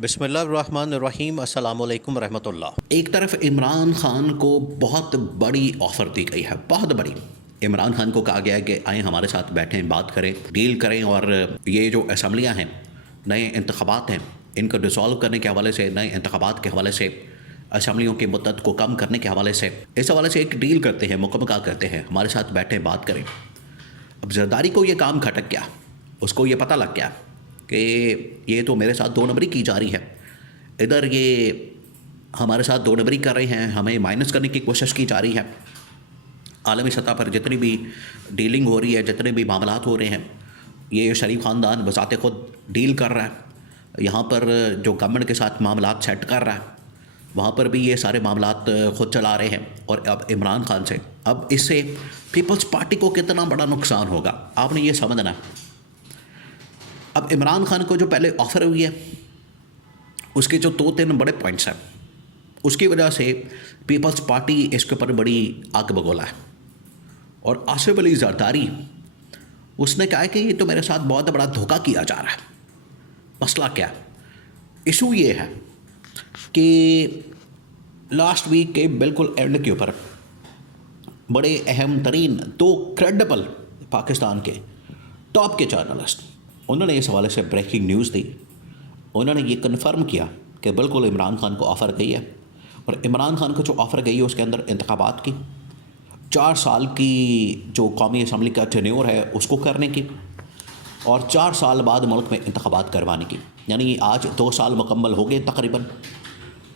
बिस्मिल्लाहिर्रहमानिर्रहीम अस्सलामु अलैकुम रहमतुल्लाह। एक तरफ इमरान खान को बहुत बड़ी ऑफ़र दी गई है, बहुत बड़ी। इमरान खान को कहा गया है कि आएँ हमारे साथ बैठें, बात करें, डील करें और ये जो असम्बलियाँ हैं, नए इंतख़ाबात हैं, इनको डिसॉल्व करने के हवाले से, नए इंतख़ाबात के हवाले से, असम्बलियों की मुद्दत को कम करने के हवाले से, इस हवाले से एक डील करते हैं, मुकम्मल करते हैं, हमारे साथ बैठें, बात करें। अब ज़रदारी को ये काम खटक गया, उसको ये पता लग गया कि ये तो मेरे साथ दो नंबरी की जा रही है। इधर ये हमारे साथ दो नंबरी कर रहे हैं, हमें माइनस करने की कोशिश की जा रही है। आलमी सतह पर जितनी भी डीलिंग हो रही है, जितने भी मामलात हो रहे हैं, ये शरीफ ख़ानदान बज़ाते ख़ुद डील कर रहा है। यहाँ पर जो गवर्नमेंट के साथ मामलात सेट कर रहा है, वहाँ पर भी ये सारे मामलात ख़ुद चला रहे हैं। और अब इमरान खान से, अब इससे पीपल्स पार्टी को कितना बड़ा नुकसान होगा, आपने ये समझना है। अब इमरान खान को जो पहले ऑफ़र हुई है, उसके जो 2-3 बड़े पॉइंट्स हैं, उसकी वजह से पीपल्स पार्टी इसके ऊपर बड़ी आग बगोला है। और आसिफ अली जरदारी, उसने कहा है कि ये तो मेरे साथ बहुत बड़ा धोखा किया जा रहा है। मसला क्या? इशू ये है कि लास्ट वीक के बिल्कुल एंड के ऊपर बड़े अहम तरीन 2 क्रेडिबल पाकिस्तान के टॉप के जर्नलिस्ट, उन्होंने इस हवाले से ब्रेकिंग न्यूज़ दी। उन्होंने ये कन्फर्म किया कि बिल्कुल इमरान खान को ऑफ़र गई है। और इमरान खान को जो ऑफ़र गई है उसके अंदर इंतखाबात की, 4 साल की जो कौमी असम्बली का टेन्योर है उसको करने की, और 4 साल बाद मुल्क में इंतखाबात करवाने की। यानी आज 2 साल मुकम्मल हो गए, तकरीबन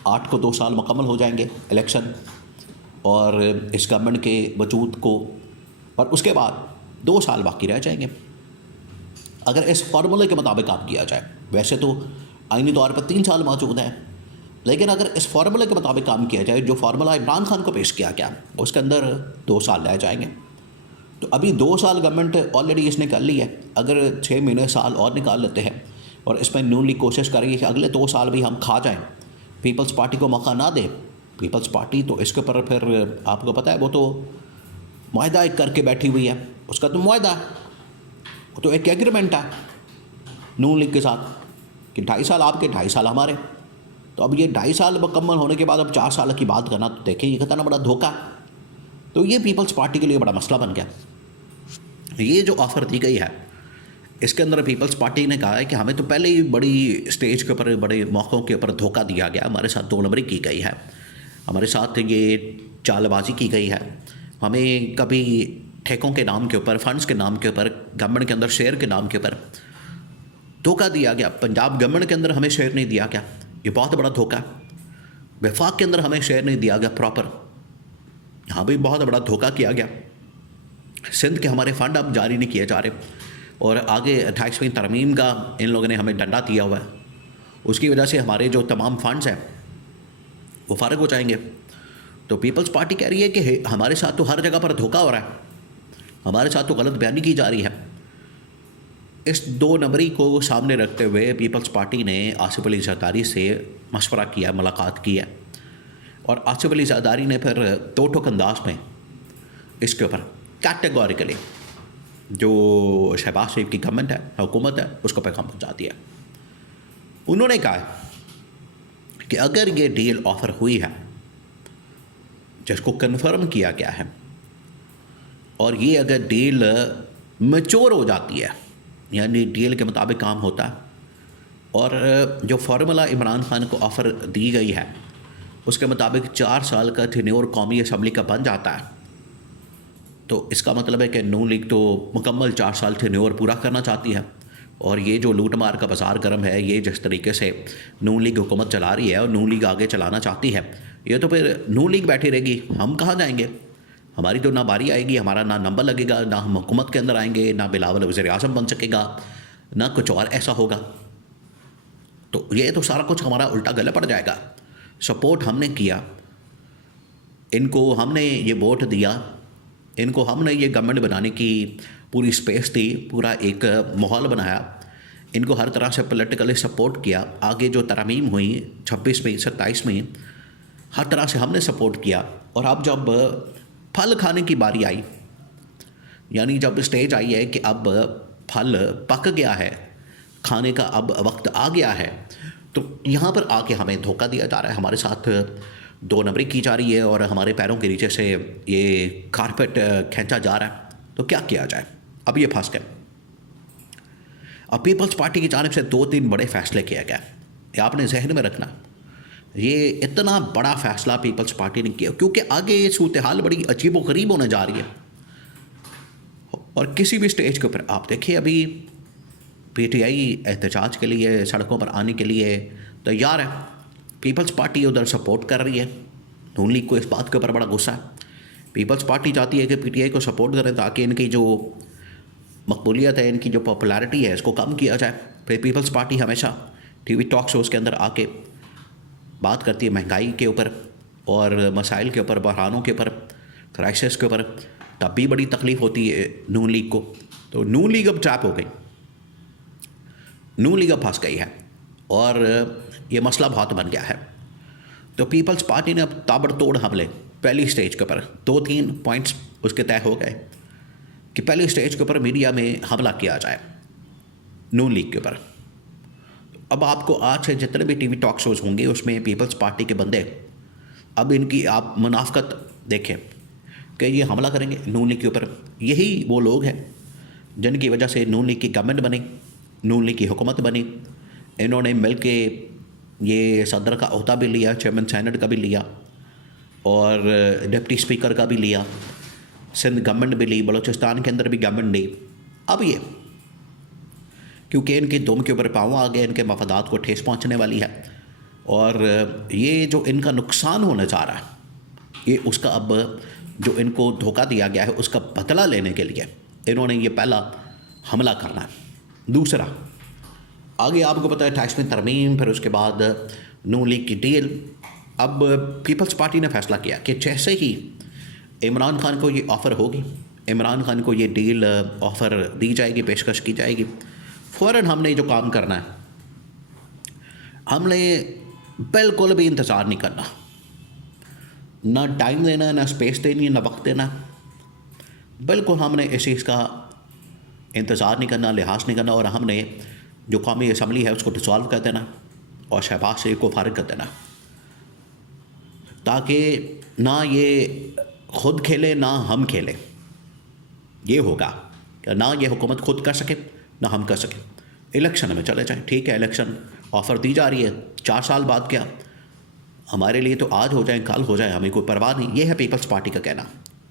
8 को 2 साल मुकम्मल हो जाएंगे इलेक्शन और इस गवर्नमेंट के वजूद को, और उसके बाद 2 साल बाकी रह जाएंगे अगर इस फार्मूले के मुताबिक काम किया जाए। वैसे तो आईनी तौर पर 3 साल मौजूद है, लेकिन अगर इस फार्मूले के मुताबिक काम किया जाए, जो फार्मूला इमरान खान को पेश किया गया, उसके अंदर 2 साल रह जाएंगे। तो अभी 2 साल गवर्नमेंट ऑलरेडी इसने कर ली है। अगर 6 महीने साल और निकाल लेते हैं और इसमें नून लीग कोशिश करेगी कि अगले 2 साल भी हम खा जाएँ, पीपल्स पार्टी को मौका ना दे। पीपल्स पार्टी तो इसके ऊपर फिर आपको पता है वो तो मुआहदा एक करके बैठी हुई है। उसका तो मुआहदा, वो तो एक एग्रीमेंट है नून लीग के साथ कि 2.5 साल आपके, 2.5 साल हमारे। तो अब ये 2.5 साल मुकम्मल होने के बाद अब 4 साल की बात करना, तो देखें ये कितना बड़ा धोखा। तो ये पीपल्स पार्टी के लिए बड़ा मसला बन गया। ये जो ऑफ़र दी गई है, इसके अंदर पीपल्स पार्टी ने कहा है कि हमें तो पहले ही बड़ी स्टेज के ऊपर, बड़े मौक़ों के ऊपर धोखा दिया गया, हमारे साथ 2 नंबरी की गई है, हमारे साथ ये चालबाजी की गई है। हमें कभी ठेकों के नाम के ऊपर, फ़ंड्स के नाम के ऊपर, गवर्नमेंट के अंदर शेयर के नाम के ऊपर धोखा दिया गया। पंजाब गवर्नमेंट के अंदर हमें शेयर नहीं दिया गया, ये बहुत बड़ा धोखा। वफाक के अंदर हमें शेयर नहीं दिया गया प्रॉपर, यहाँ भी बहुत बड़ा धोखा किया गया। सिंध के हमारे फ़ंड अब जारी नहीं किए जा रहे, और आगे 28वीं तरमीम का इन लोगों ने हमें डंडा दिया हुआ है। उसकी वजह से हमारे जो तमाम फ़ंड्स हैं वो फ़ारिग हो जाएंगे। तो पीपल्स पार्टी कह रही है कि हमारे साथ तो हर जगह पर धोखा हो रहा है, हमारे साथ तो गलत बयानी की जा रही है। इस 2 नंबरी को सामने रखते हुए पीपल्स पार्टी ने आसिफ अली जरदारी से मशवरा किया, मुलाकात की है। और आसिफ अली जरदारी ने फिर 2 टोक अंदाज में इसके ऊपर कैटेगोरिकली जो शहबाज शरीफ की गवर्नमेंट है, हुकूमत है, उसको पैगाम पहुँचा दिया। उन्होंने कहा कि अगर ये डील ऑफ़र हुई है, जिसको कन्फर्म किया गया है, और ये अगर डील मैच्योर हो जाती है, यानी डील के मुताबिक काम होता है, और जो फार्मूला इमरान खान को ऑफ़र दी गई है उसके मुताबिक 4 साल का टेन्योर कौमी असम्बली का बन जाता है, तो इसका मतलब है कि नून लीग तो मुकम्मल 4 साल टेन्योर पूरा करना चाहती है। और ये जो लूट मार का बाज़ार गर्म है, ये जिस तरीके से नून लीग हुकूमत चला रही है और नून लीग आगे चलाना चाहती है, ये तो फिर नून लीग बैठी रहेगी, हम कहाँ जाएंगे? हमारी तो ना बारी आएगी, हमारा ना नंबर लगेगा, ना हम हुकूमत के अंदर आएंगे, ना बिलावल वज़ीर आज़म बन सकेगा, ना कुछ और ऐसा होगा। तो ये तो सारा कुछ हमारा उल्टा गले पड़ जाएगा। सपोर्ट हमने किया, इनको हमने ये वोट दिया, इनको हमने ये गवर्नमेंट बनाने की पूरी स्पेस दी, पूरा एक माहौल बनाया, इनको हर तरह से पॉलिटिकली सपोर्ट किया। आगे जो तरमीम हुई 26 में, 27 में, हर तरह से हमने सपोर्ट किया। और अब जब फल खाने की बारी आई, यानी जब स्टेज आई है कि अब फल पक गया है, खाने का अब वक्त आ गया है, तो यहाँ पर आके हमें धोखा दिया जा रहा है, हमारे साथ दो नंबरी की जा रही है और हमारे पैरों के नीचे से ये कारपेट खींचा जा रहा है। तो क्या किया जाए? अब ये फंस गए। अब पीपल्स पार्टी की जानिब से 2-3 बड़े फैसले किए गए, ये आपने जहन में रखना। ये इतना बड़ा फैसला पीपल्स पार्टी ने किया क्योंकि आगे ये सूरत हाल बड़ी अजीब व गरीब होने जा रही है। और किसी भी स्टेज के ऊपर आप देखिए, अभी पीटीआई एहतजाज के लिए सड़कों पर आने के लिए तैयार है, पीपल्स पार्टी उधर सपोर्ट कर रही है। नून लीग को इस बात के ऊपर बड़ा गुस्सा है। पीपल्स पार्टी चाहती है कि पीटीआई को सपोर्ट करें ताकि इनकी जो मकबूलियत है, इनकी जो पॉपुलैरिटी है, इसको कम किया जाए। फिर पीपल्स पार्टी हमेशा टीवी टॉक शोज़ के अंदर आके बात करती है महंगाई के ऊपर और मसाइल के ऊपर, बहरानों के ऊपर, क्राइसिस के ऊपर। तब भी बड़ी तकलीफ़ होती है नून लीग को। तो नून लीग अब ट्रैप हो गई, नून लीग अब फंस गई है और ये मसला बहुत बन गया है। तो पीपल्स पार्टी ने अब ताबड़तोड़ हमले पहली स्टेज के ऊपर 2-3 पॉइंट्स उसके तय हो गए कि पहली स्टेज के ऊपर मीडिया में हमला किया जाए नून लीग के ऊपर। अब आपको आज से जितने भी टीवी टॉक शोज़ होंगे उसमें पीपल्स पार्टी के बंदे, अब इनकी आप मुनाफकत देखें कि ये हमला करेंगे नून लीग के ऊपर। यही वो लोग हैं जिनकी वजह से नून लीग की गवर्नमेंट बनी, नून लीग की हुकूमत बनी। इन्होंने मिल के ये सदर का ओहदा भी लिया, चेयरमैन सेनेट का भी लिया और डिप्टी स्पीकर का भी लिया, सिंध गवर्नमेंट भी ली, बलूचिस्तान के अंदर भी गवर्नमेंट ली। अब ये क्योंकि इनके दुम के ऊपर पाँव आ गए, इनके मफादात को ठेस पहुंचने वाली है और ये जो इनका नुकसान होने जा रहा है, ये उसका अब जो इनको धोखा दिया गया है उसका बदला लेने के लिए इन्होंने ये पहला हमला करना है। दूसरा, आगे आपको पता है 28वीं तरमीम, फिर उसके बाद नून लीग की डील। अब पीपल्स पार्टी ने फैसला किया कि जैसे ही इमरान खान को ये ऑफ़र होगी, इमरान खान को ये डील ऑफ़र दी जाएगी, पेशकश की जाएगी, फ़ौरन हमने जो काम करना है, हमने बिल्कुल भी इंतज़ार नहीं करना, ना टाइम देना, ना स्पेस देनी, ना वक्त देना। बिल्कुल हमने इस चीज़ का इंतज़ार नहीं करना, लिहाज नहीं करना और हमने जो कौमी असम्बली है उसको डिसॉल्व कर देना और शहबाज शरीफ को फारिग कर देना, ताकि ना ये खुद खेले ना हम खेले। ये होगा कि ना ये हुकूमत खुद कर सके ना हम कर सके, इलेक्शन में चले जाएं। ठीक है, इलेक्शन ऑफ़र दी जा रही है 4 साल बाद, क्या हमारे लिए तो आज हो जाए कल हो जाए, हमें कोई परवाह नहीं। ये है पीपल्स पार्टी का कहना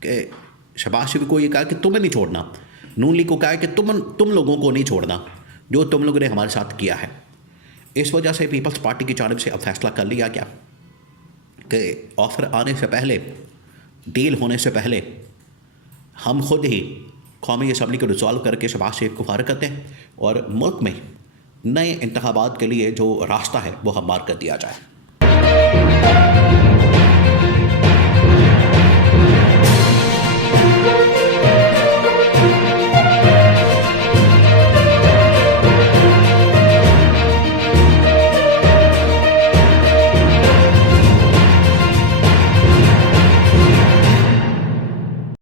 कि शहबाज शरीफ को ये कहा कि तुम्हें नहीं छोड़ना, नून लीग को कहा कि तुम लोगों को नहीं छोड़ना जो तुम लोगों ने हमारे साथ किया है। इस वजह से पीपल्स पार्टी की जानिब से अब फैसला कर लिया गया कि ऑफ़र आने से पहले, डील होने से पहले हम खुद ही कौमी असम्बली को डिसॉल्व करके शहबाज शरीफ को फारिग करते हैं और मुल्क में नए इंतखाबात के लिए जो रास्ता है वो हमवार कर दिया जाए।